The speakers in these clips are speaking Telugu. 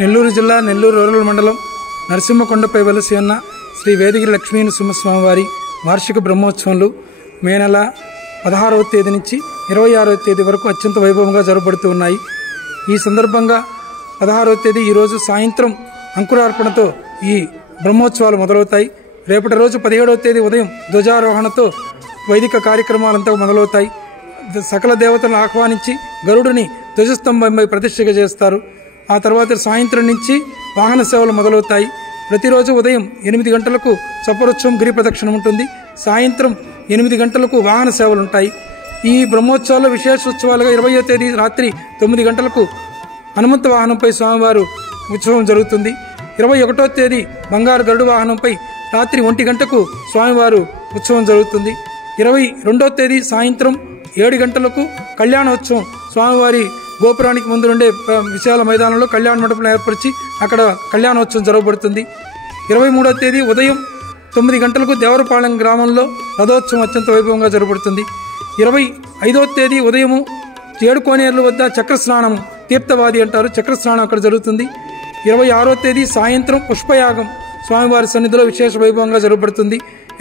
నెల్లూరు జిల్లా నెల్లూరు రూరల్ మండలం నరసింహకొండపై వెలసి ఉన్న శ్రీ వేదగిరి లక్ష్మీ నరసింహస్వామి వారి వార్షిక బ్రహ్మోత్సవాలు మే నెల 16వ తేదీ నుంచి 26వ తేదీ వరకు అత్యంత వైభవంగా జరపబడుతూ ఉన్నాయి. ఈ సందర్భంగా 16వ తేదీ ఈరోజు సాయంత్రం అంకురార్పణతో ఈ బ్రహ్మోత్సవాలు మొదలవుతాయి. రేపటి రోజు 17వ తేదీ ఉదయం ధ్వజారోహణతో వైదిక కార్యక్రమాలంతా మొదలవుతాయి. సకల దేవతలను ఆహ్వానించి గరుడుని ధ్వజస్తంభంపై ప్రతిష్ఠ చేస్తారు. ఆ తర్వాత సాయంత్రం నుంచి వాహన సేవలు మొదలవుతాయి. ప్రతిరోజు ఉదయం 8 గంటలకు చపరోత్సవం గిరి ప్రదక్షిణ ఉంటుంది. సాయంత్రం 8 గంటలకు వాహన సేవలు ఉంటాయి. ఈ బ్రహ్మోత్సవాల్లో విశేష ఉత్సవాలుగా 20వ తేదీ రాత్రి 9 గంటలకు హనుమంత వాహనంపై స్వామివారు ఉత్సవం జరుగుతుంది. 21వ తేదీ బంగారు గరుడు వాహనంపై రాత్రి 1 గంటకు స్వామివారు ఉత్సవం జరుగుతుంది. 22వ తేదీ సాయంత్రం 7 గంటలకు కళ్యాణోత్సవం స్వామివారి గోపురానికి ముందు నుండే విశాల మైదానంలో కళ్యాణ మండపం ఏర్పరిచి అక్కడ కళ్యాణోత్సవం జరగబడుతుంది. 23వ తేదీ ఉదయం 9 గంటలకు దేవరపాలెం గ్రామంలో రథోత్సవం అత్యంత వైభవంగా జరగబడుతుంది. 25వ తేదీ ఉదయము 7 కోనేరుల వద్ద చక్రస్నానం, తీర్థవాది అంటారు, చక్రస్నానం అక్కడ జరుగుతుంది. 26వ తేదీ సాయంత్రం పుష్పయాగం స్వామివారి సన్నిధిలో విశేష వైభవంగా జరగబడుతుంది.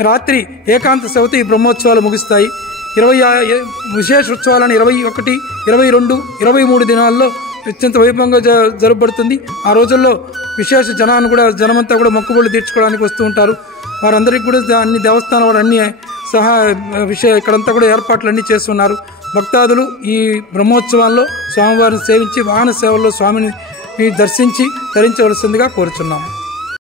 రాత్రి ఏకాంత సేవతో ఈ బ్రహ్మోత్సవాలు ముగుస్తాయి. విశేష ఉత్సవాలను 21, 22, 23 దినాల్లో అత్యంత వైభవంగా జరగబడుతుంది. ఆ రోజుల్లో విశేష జనమంతా కూడా మొక్కుబళ్ళు తీర్చుకోవడానికి వస్తూ ఉంటారు. వారందరికీ కూడా అన్ని దేవస్థానం వారు అన్ని ఇక్కడంతా కూడా ఏర్పాట్లు అన్నీ చేస్తున్నారు. భక్తాదులు ఈ బ్రహ్మోత్సవాల్లో స్వామివారిని సేవించి వాహన సేవల్లో స్వామిని దర్శించి తరించవలసిందిగా కోరుచున్నాము.